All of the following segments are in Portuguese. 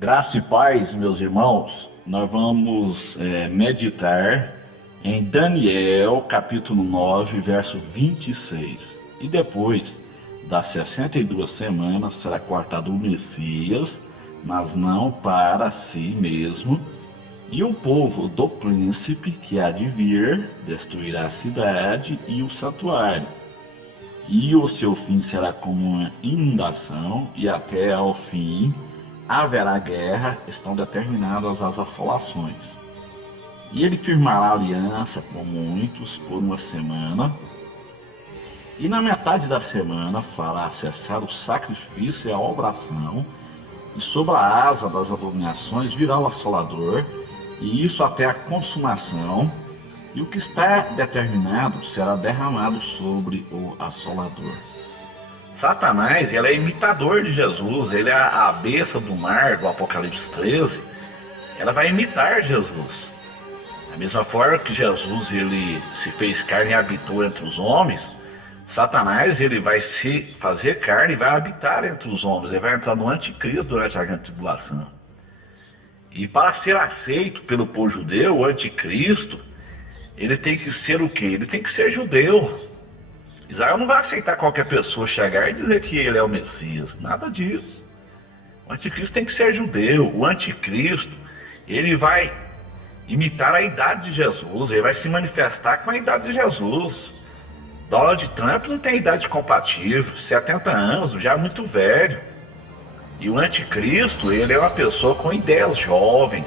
Graça e paz, meus irmãos, nós vamos meditar em Daniel, capítulo 9, verso 26. E depois das 62 semanas será cortado o Messias, mas não para si mesmo. E o povo do príncipe que há de vir destruirá a cidade e o santuário. E o seu fim será como uma inundação, e até ao fim haverá guerra, estão determinadas as assolações. E ele firmará aliança com muitos por uma semana, e na metade da semana fará cessar o sacrifício e a obração, e sobre a asa das abominações virá o assolador, e isso até a consumação, e o que está determinado será derramado sobre o assolador. Satanás, ele é imitador de Jesus, ele é a besta do mar do Apocalipse 13, ela vai imitar Jesus. Da mesma forma que Jesus ele se fez carne e habitou entre os homens, Satanás ele vai se fazer carne e vai habitar entre os homens, ele vai entrar no anticristo durante a grande tribulação. E para ser aceito pelo povo judeu, o anticristo, ele tem que ser o quê? Ele tem que ser judeu. Israel não vai aceitar qualquer pessoa chegar e dizer que ele é o Messias. Nada disso. O anticristo tem que ser judeu. O anticristo, ele vai imitar a idade de Jesus. Ele vai se manifestar com a idade de Jesus. Donald Trump não tem idade compatível. 70 anos, já é muito velho. E o anticristo, ele é uma pessoa com ideias jovens,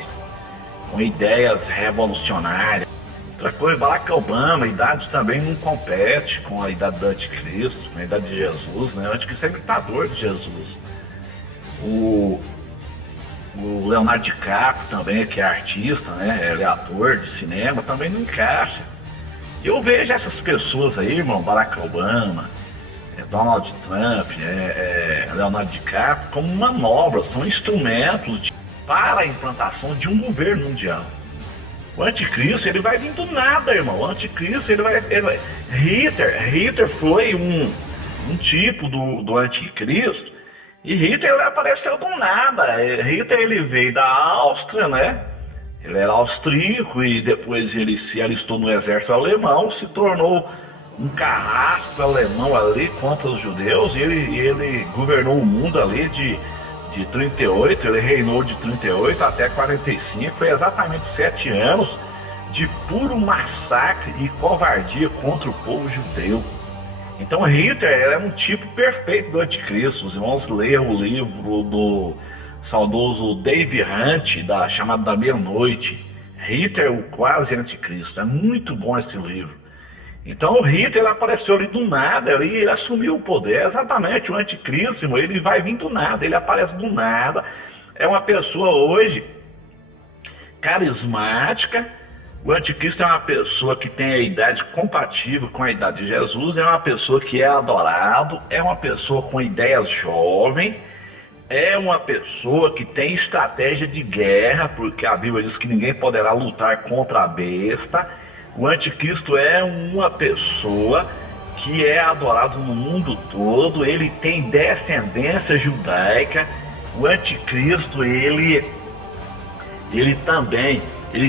com ideias revolucionárias. Outra coisa, Barack Obama, a idade também não compete com a idade do anticristo, com a idade de Jesus, né? O anticristo é imitador de Jesus. O Leonardo DiCaprio também, que é artista, né? Ele é ator de cinema, também não encaixa. Eu vejo essas pessoas aí, irmão, Barack Obama, Donald Trump, Leonardo DiCaprio, como manobras, são instrumentos para a implantação de um governo mundial. O anticristo, ele vai vir do nada, irmão. O anticristo, ele vai... Hitler foi um tipo do anticristo, e Hitler ele apareceu do nada. Hitler, ele veio da Áustria, né? Ele era austríaco e depois ele se alistou no exército alemão, se tornou um carrasco alemão ali contra os judeus, e ele governou o mundo ali de 38, ele reinou de 38 até 45, foi exatamente 7 anos de puro massacre e covardia contra o povo judeu. Então Hitler é um tipo perfeito do anticristo. Os irmãos leiam o livro do saudoso Dave Hunt, chamado Da Meia-Noite. Hitler, o quase anticristo. É muito bom esse livro. Então o Hitler apareceu ali do nada, ele assumiu o poder, exatamente, o anticristo, ele vai vir do nada, ele aparece do nada, é uma pessoa hoje carismática. O anticristo é uma pessoa que tem a idade compatível com a idade de Jesus, é uma pessoa que é adorado, é uma pessoa com ideias jovens, é uma pessoa que tem estratégia de guerra, porque a Bíblia diz que ninguém poderá lutar contra a besta. O anticristo é uma pessoa que é adorado no mundo todo, ele tem descendência judaica. O anticristo, ele também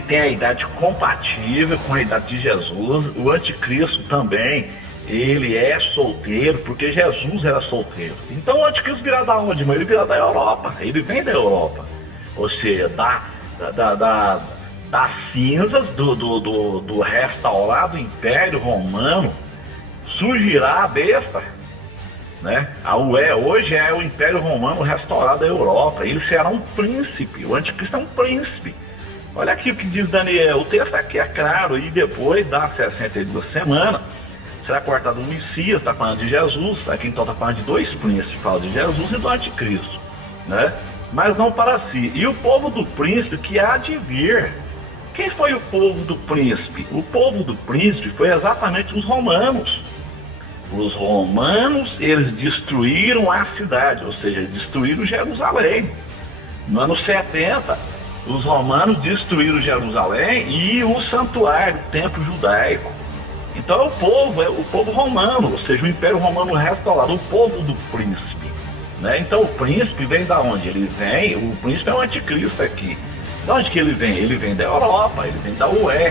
tem a idade compatível com a idade de Jesus. O anticristo também, ele é solteiro, porque Jesus era solteiro. Então o anticristo virá da onde, irmão? Ele virá da Europa, ele vem da Europa. Ou seja, das cinzas do restaurado Império Romano surgirá a besta, né? Hoje é o Império Romano restaurado da Europa. Ele será um príncipe, o anticristo é um príncipe. Olha aqui o que diz Daniel, o texto aqui é claro. E depois das 62 semanas será cortado o Messias, está falando de Jesus. Aqui então está falando de dois príncipes, fala de Jesus e do anticristo, né? Mas não para si. E o povo do príncipe que há de vir. Quem foi o povo do príncipe? O povo do príncipe foi exatamente os romanos. Os romanos, eles destruíram a cidade, ou seja, destruíram Jerusalém. No ano 70, os romanos destruíram Jerusalém e o santuário, o templo judaico. Então é o povo romano, ou seja, o Império Romano restaurado, o povo do príncipe, né? Então o príncipe vem da onde? O príncipe é o anticristo aqui. De onde que ele vem? Ele vem da Europa, ele vem da UE,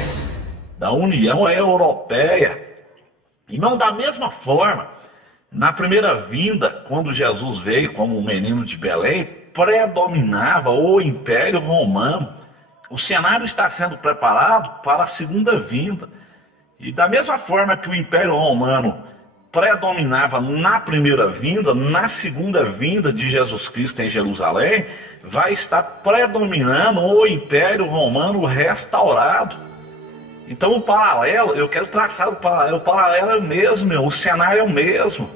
da União Europeia. Irmão, da mesma forma, na primeira vinda, quando Jesus veio como um menino de Belém, predominava o Império Romano. O cenário está sendo preparado para a segunda vinda. E da mesma forma que o Império Romano predominava na primeira vinda, na segunda vinda de Jesus Cristo em Jerusalém, vai estar predominando o Império Romano restaurado. Então o paralelo, eu quero traçar o paralelo é o mesmo, o cenário é o mesmo.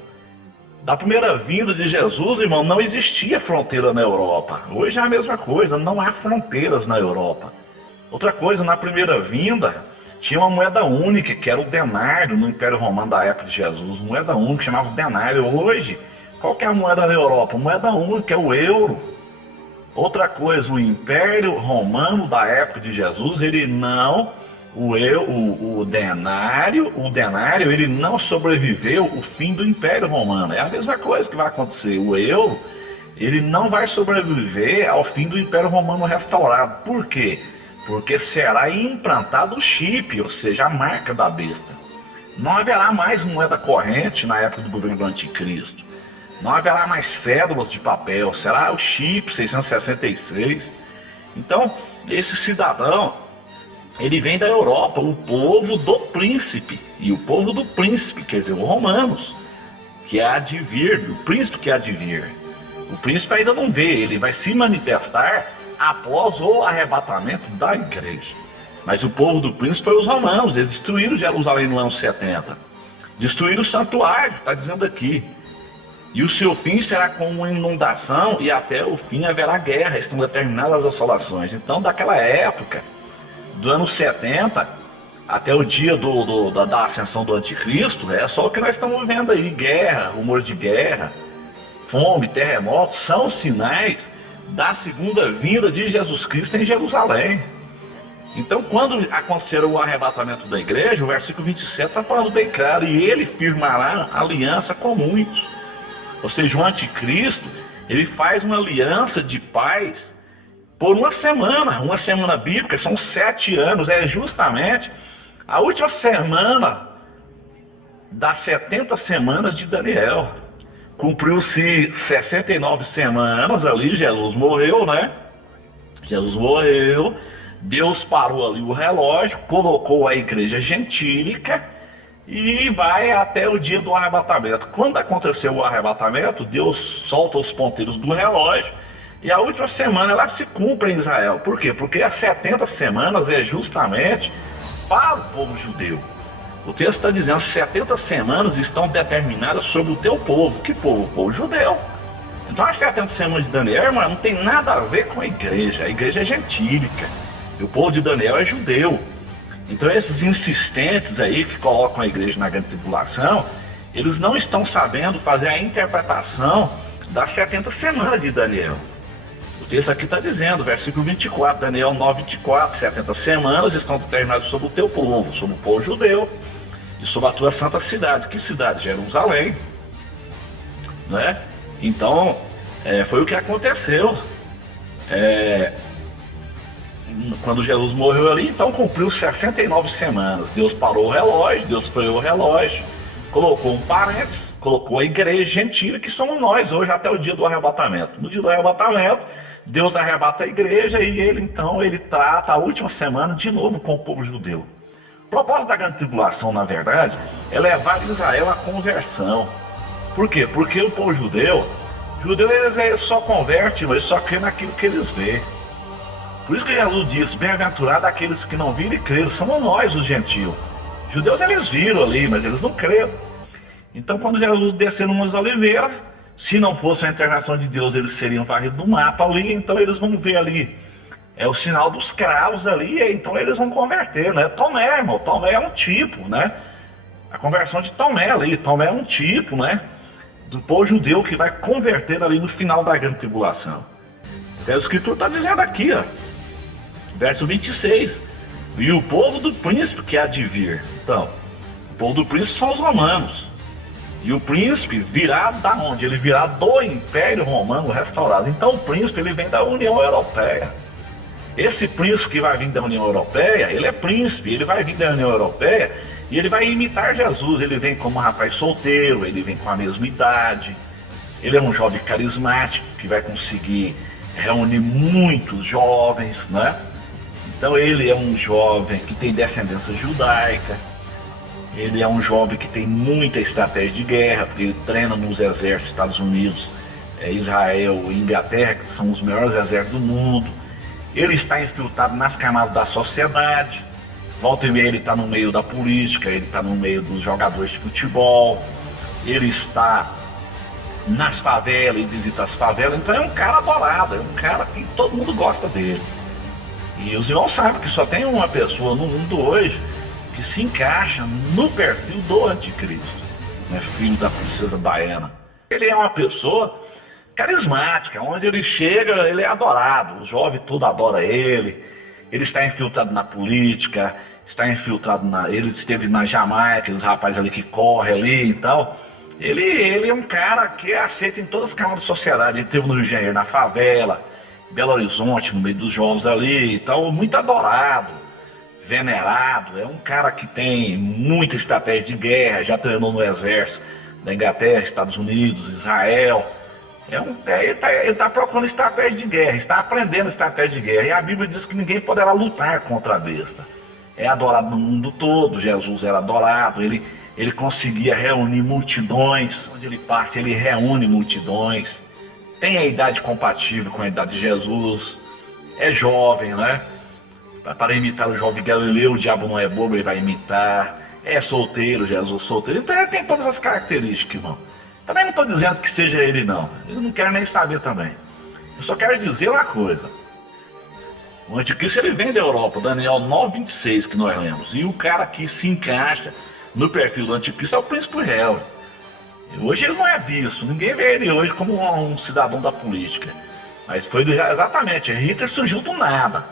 Da primeira vinda de Jesus, irmão, não existia fronteira na Europa. Hoje é a mesma coisa, não há fronteiras na Europa. Outra coisa, na primeira vinda, tinha uma moeda única, que era o denário no Império Romano da época de Jesus. Moeda única, chamava denário. Hoje, qual que é a moeda na Europa? Moeda única, é o euro. Outra coisa, o Império Romano da época de Jesus, o denário, ele não sobreviveu o fim do Império Romano. É a mesma coisa que vai acontecer. O euro, ele não vai sobreviver ao fim do Império Romano restaurado. Por quê? Porque será implantado o chip, ou seja, a marca da besta. Não haverá mais moeda corrente na época do governo do anticristo. Não haverá mais cédulas de papel, será o chip 666. Então, esse cidadão, ele vem da Europa, o povo do príncipe. E o povo do príncipe, quer dizer, os romanos, que há de vir, o príncipe que há de vir. O príncipe ainda não vê, ele vai se manifestar após o arrebatamento da igreja. Mas o povo do príncipe foi os romanos, eles destruíram Jerusalém no ano 70. Destruíram o santuário, está dizendo aqui. E o seu fim será com uma inundação e até o fim haverá guerra, estão determinadas as assolações. Então, daquela época, do ano 70 até o dia da ascensão do anticristo, é só o que nós estamos vendo aí, guerra, rumor de guerra, fome, terremotos, são sinais da segunda vinda de Jesus Cristo em Jerusalém. Então, quando acontecer o arrebatamento da igreja, o versículo 27 está falando bem claro, e ele firmará aliança com muitos. Ou seja, o anticristo, ele faz uma aliança de paz por uma semana bíblica, são 7 anos, é justamente a última semana das 70 semanas de Daniel. Cumpriu-se 69 semanas ali, Jesus morreu, né? Jesus morreu, Deus parou ali o relógio, colocou a igreja gentílica e vai até o dia do arrebatamento. Quando aconteceu o arrebatamento, Deus solta os ponteiros do relógio e a última semana ela se cumpre em Israel. Por quê? Porque as 70 semanas é justamente para o povo judeu. O texto está dizendo que 70 semanas estão determinadas sobre o teu povo. Que povo? O povo judeu. Então as 70 semanas de Daniel, irmão, não tem nada a ver com a igreja. A igreja é gentílica. E o povo de Daniel é judeu. Então esses insistentes aí que colocam a igreja na grande tribulação, eles não estão sabendo fazer a interpretação das 70 semanas de Daniel. O texto aqui está dizendo, versículo 24, Daniel 9:24, 70 semanas estão determinadas sobre o teu povo, sobre o povo judeu e sobre a tua santa cidade. Que cidade? Jerusalém. Né? Então, foi o que aconteceu. Quando Jesus morreu ali, então cumpriu 69 semanas. Deus parou o relógio, Deus freou o relógio, colocou um parênteses, colocou a igreja gentílica, que somos nós hoje até o dia do arrebatamento. No dia do arrebatamento, Deus arrebata a igreja e ele trata a última semana de novo com o povo judeu. O propósito da grande tribulação, na verdade, é levar Israel à conversão. Por quê? Porque o povo judeu eles só convertem, eles só crê naquilo que eles vê. Por isso que Jesus diz, bem-aventurado aqueles que não viram e creram, somos nós os gentios. Os judeus eles viram ali, mas eles não creram. Então quando Jesus desceu numas oliveiras, se não fosse a intervenção de Deus, eles seriam varridos do mapa ali, então eles vão ver ali, o sinal dos cravos ali, então eles vão converter, né? Tomé, irmão, Tomé é um tipo, né? A conversão de Tomé ali, Tomé é um tipo, né? Do povo judeu que vai converter ali no final da grande tribulação. A escritura está dizendo aqui, ó, verso 26, e o povo do príncipe que há de vir. Então, o povo do príncipe são os romanos. E o príncipe virá da onde? Ele virá do Império Romano restaurado. Então o príncipe, ele vem da União Europeia. Esse príncipe que vai vir da União Europeia, ele é príncipe, ele vai vir da União Europeia e ele vai imitar Jesus. Ele vem como um rapaz solteiro, ele vem com a mesma idade, ele é um jovem carismático que vai conseguir reunir muitos jovens, né? Então ele é um jovem que tem descendência judaica, ele é um jovem que tem muita estratégia de guerra, porque ele treina nos exércitos dos Estados Unidos, Israel e Inglaterra, que são os melhores exércitos do mundo. Ele está infiltrado nas camadas da sociedade, volta e meia ele está no meio da política, ele está no meio dos jogadores de futebol, ele está nas favelas e visita as favelas, então é um cara adorado, é um cara que todo mundo gosta dele. E os irmãos sabem que só tem uma pessoa no mundo hoje que se encaixa no perfil do anticristo, né? Filho da princesa Diana. Ele é uma pessoa carismática, onde ele chega, ele é adorado, o jovem todo adora ele está infiltrado na política, está infiltrado ele esteve na Jamaica, os rapazes ali que correm ali e tal. Ele é um cara que é aceito em todas as camadas da sociedade. Ele esteve no Rio de Janeiro, na favela, Belo Horizonte, no meio dos jovens ali e tal, muito adorado, venerado. É um cara que tem muita estratégia de guerra, já treinou no exército da Inglaterra, Estados Unidos, Israel. Ele está procurando estratégia de guerra, está aprendendo estratégia de guerra. E a Bíblia diz que ninguém poderá lutar contra a besta. É adorado no mundo todo, Jesus era adorado, ele conseguia reunir multidões, onde ele parte ele reúne multidões, tem a idade compatível com a idade de Jesus, é jovem, né? Para imitar o jovem Galileu, o diabo não é bobo, ele vai imitar, é solteiro, Jesus solteiro, então ele tem todas as características, irmão. Também não estou dizendo que seja ele não, eu não quero nem saber também, eu só quero dizer uma coisa. O anticristo ele vem da Europa, Daniel 9:26 que nós lemos, e o cara que se encaixa no perfil do anticristo é o príncipe réu. Hoje ele não é visto, ninguém vê ele hoje como um cidadão da política, mas foi exatamente, Hitler surgiu do nada.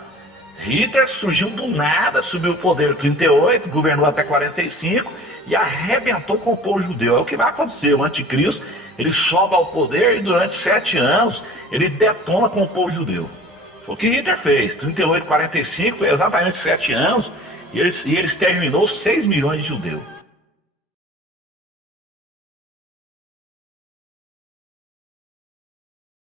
Subiu o poder em 38, governou até 45 e arrebentou com o povo judeu. É o que vai acontecer, o anticristo ele sobe ao poder e durante 7 anos ele detona com o povo judeu. Foi o que Hitler fez, 38, 45, foi exatamente 7 anos, e ele exterminou 6 milhões de judeus.